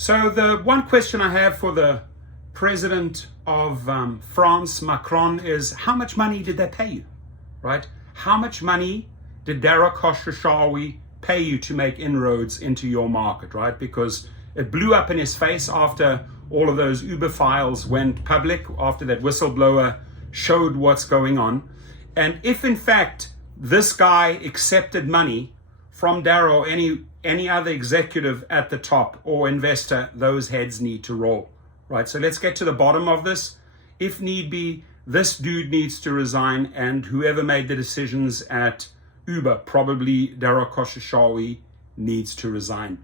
So the one question I have for the president of France, Macron, is how much money did they pay you, right? How much money did Dara Khosrowshahi pay you to make inroads into your market, right? Because it blew up in his face after all of those Uber files went public, after that whistleblower showed what's going on. And if in fact this guy accepted money from Dara or any other executive at the top or investor, those heads need to roll, right? So let's get to the bottom of this. If need be, this dude needs to resign, and whoever made the decisions at Uber, probably Dara Khosrowshahi, needs to resign.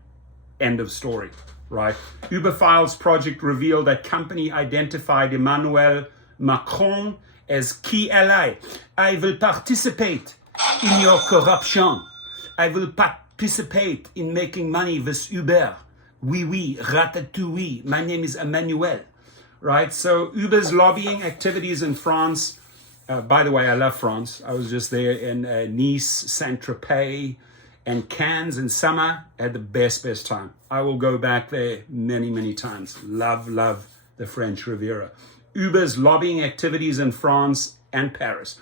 End of story, right? Uber Files project revealed that company identified Emmanuel Macron as key ally. I will participate in your corruption. I will participate in making money with Uber. Oui, ratatouille. My name is Emmanuel, right? So Uber's lobbying activities in France. By the way, I love France. I was just there in Nice, Saint-Tropez, and Cannes in summer. I had the best time. I will go back there many times. Love the French Riviera. Uber's lobbying activities in France and Paris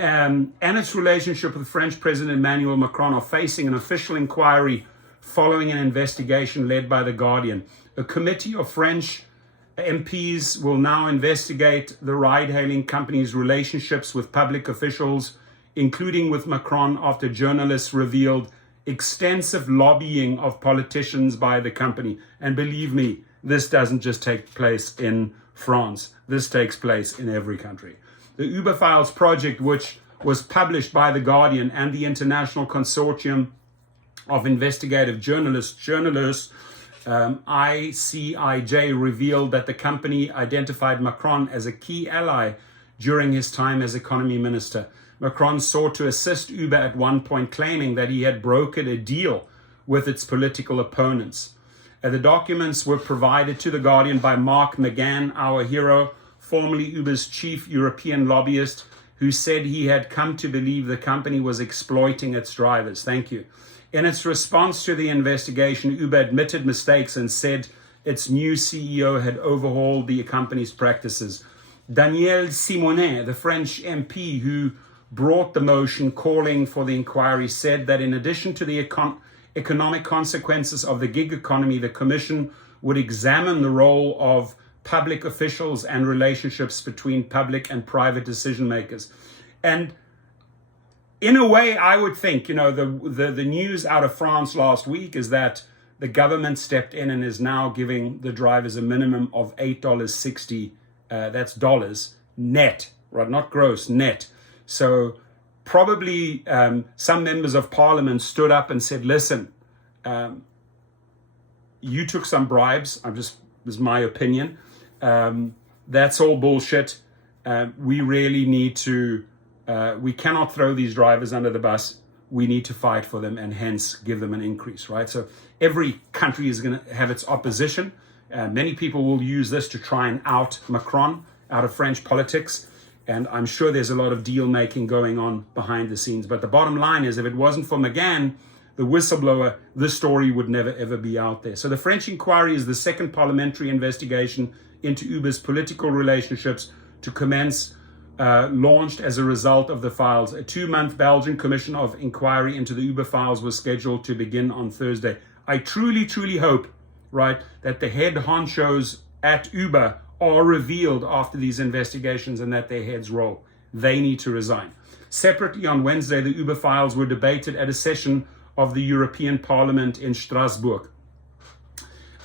and its relationship with French President Emmanuel Macron are facing an official inquiry following an investigation led by The Guardian. A committee of French MPs will now investigate the ride-hailing company's relationships with public officials, including with Macron, after journalists revealed extensive lobbying of politicians by the company. And believe me, this doesn't just take place in France. This takes place in every country. The Uber Files project, which was published by The Guardian and the International Consortium of Investigative Journalists, ICIJ, revealed that the company identified Macron as a key ally during his time as economy minister. Macron sought to assist Uber at one point, claiming that he had brokered a deal with its political opponents. The documents were provided to The Guardian by Mark McGann, our hero, formerly Uber's chief European lobbyist, who said he had come to believe the company was exploiting its drivers. Thank you. In its response to the investigation, Uber admitted mistakes and said its new CEO had overhauled the company's practices. Daniel Simonet, the French MP who brought the motion calling for the inquiry, said that in addition to the economic consequences of the gig economy, the Commission would examine the role of public officials and relationships between public and private decision makers. And in a way, I would think, the news out of France last week is that the government stepped in and is now giving the drivers a minimum of $8.60. That's dollars net, right? Not gross, net. So probably some members of parliament stood up and said, listen, you took some bribes. This is my opinion. That's all bullshit. We really need to, we cannot throw these drivers under the bus. We need to fight for them and hence give them an increase, right? So every country is going to have its opposition. Many people will use this to try and out Macron out of French politics. And I'm sure there's a lot of deal making going on behind the scenes. But the bottom line is, if it wasn't for McGann, the whistleblower, this story would never, ever be out there. So the French inquiry is the second parliamentary investigation into Uber's political relationships to commence, launched as a result of the files. A 2-month Belgian commission of inquiry into the Uber files was scheduled to begin on Thursday. I truly hope, right, that the head honchos at Uber are revealed after these investigations and that their heads roll. They need to resign. Separately, on Wednesday, the Uber files were debated at a session of the European Parliament in Strasbourg.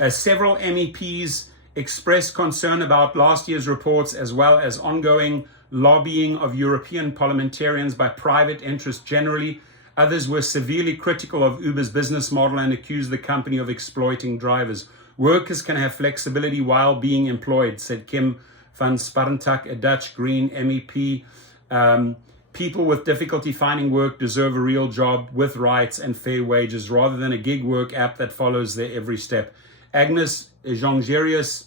Several MEPs expressed concern about last year's reports, as well as ongoing lobbying of European parliamentarians by private interests generally. Others were severely critical of Uber's business model and accused the company of exploiting drivers. Workers can have flexibility while being employed, said Kim van Sparrentak, a Dutch Green MEP. People with difficulty finding work deserve a real job with rights and fair wages rather than a gig work app that follows their every step. Agnes Jongerius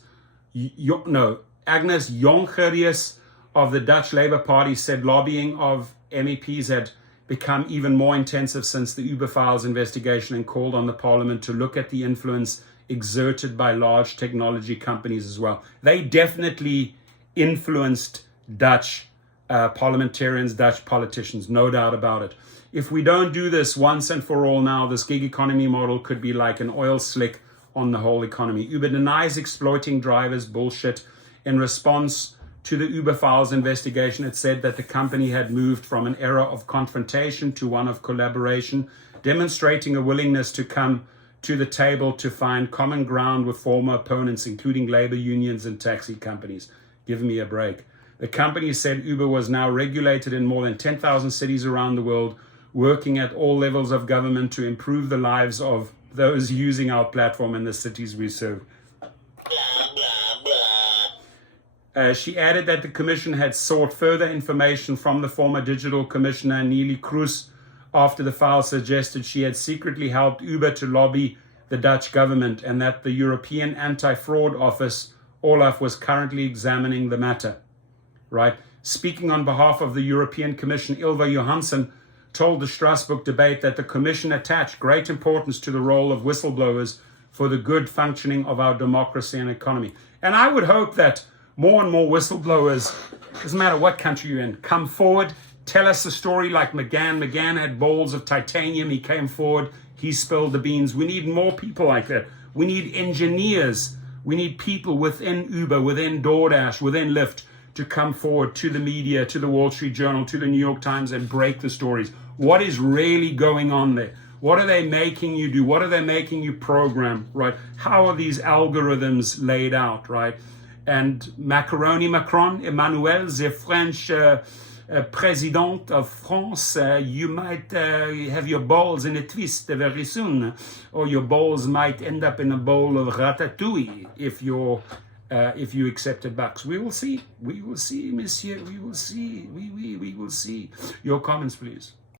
of the Dutch Labour Party said lobbying of MEPs had become even more intensive since the Uber Files investigation and called on the Parliament to look at the influence exerted by large technology companies as well. They definitely influenced Dutch parliamentarians, Dutch politicians, no doubt about it. If we don't do this once and for all now, this gig economy model could be like an oil slick on the whole economy. Uber denies exploiting drivers, bullshit. In response to the Uber Files investigation, it said that the company had moved from an era of confrontation to one of collaboration, demonstrating a willingness to come to the table to find common ground with former opponents, including labor unions and taxi companies. Give me a break. The company said Uber was now regulated in more than 10,000 cities around the world, working at all levels of government to improve the lives of those using our platform in the cities we serve. She added that the commission had sought further information from the former digital commissioner, Neelie Kroes, after the file suggested she had secretly helped Uber to lobby the Dutch government, and that the European Anti-Fraud Office, OLAF, was currently examining the matter. Right? Speaking on behalf of the European Commission, Ylva Johansson told the Strasbourg debate that the Commission attached great importance to the role of whistleblowers for the good functioning of our democracy and economy. And I would hope that more and more whistleblowers, doesn't matter what country you're in, come forward, tell us the story like McGann. McGann had balls of titanium. He came forward. He spilled the beans. We need more people like that. We need engineers. We need people within Uber, within DoorDash, within Lyft to come forward to the media, to the Wall Street Journal, to the New York Times and break the stories. What is really going on there? What are they making you do? What are they making you program, right? How are these algorithms laid out, right? And Macron, Emmanuel, the French president of France, you might have your balls in a twist very soon, or your balls might end up in a bowl of ratatouille if you accepted bucks. We will see. We will see, monsieur. We will see. We will see. Your comments, please.